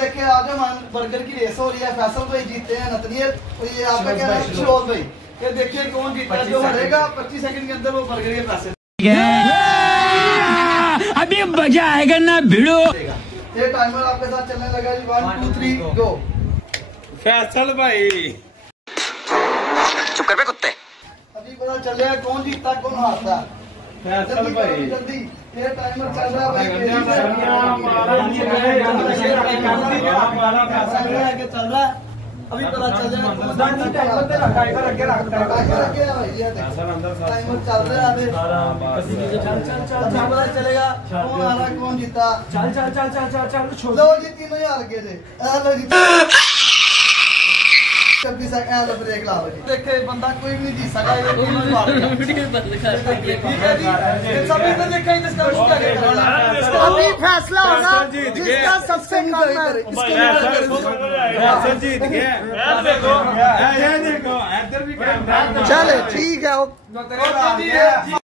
देखिए आज हम बर्गर की रेस हो रही है। फैसल भाई जीते हैं नतनियत, ये आपका क्या नाम? शोल भाई। ये देखिए कौन जीता है, जो हारेगा 25 सेकंड के अंदर वो बर्गर के पैसे। अभी मजा आएगा ना भिड़ो। ये टाइमर आपके साथ चलने लगा जी। 1 2 3 गो। फैसल भाई चुप कर बे कुत्ते। अभी पता चलेगा कौन जीतता कौन हारता। फैसल भाई जल्दी ये टाइमर चल रहा है भाई। चल रहा है अभी पता चल जाएगा। टाइमर चल रहा है पता चलेगा कौन हारा कौन जीता। चल लो जी तीनों ही हार गए थे। 26 सेकंड ब्रेक ला लो जी। देखे बंदा कोई भी नहीं जीत सका, ये तीनों ही हार गया। ठीक है जी, सभी ने देखा ही इसका क्या करेगा। अभी फैसला होगा जिसका सबसे कम फैसल जीत गया। देखो इधर भी चले ठीक है।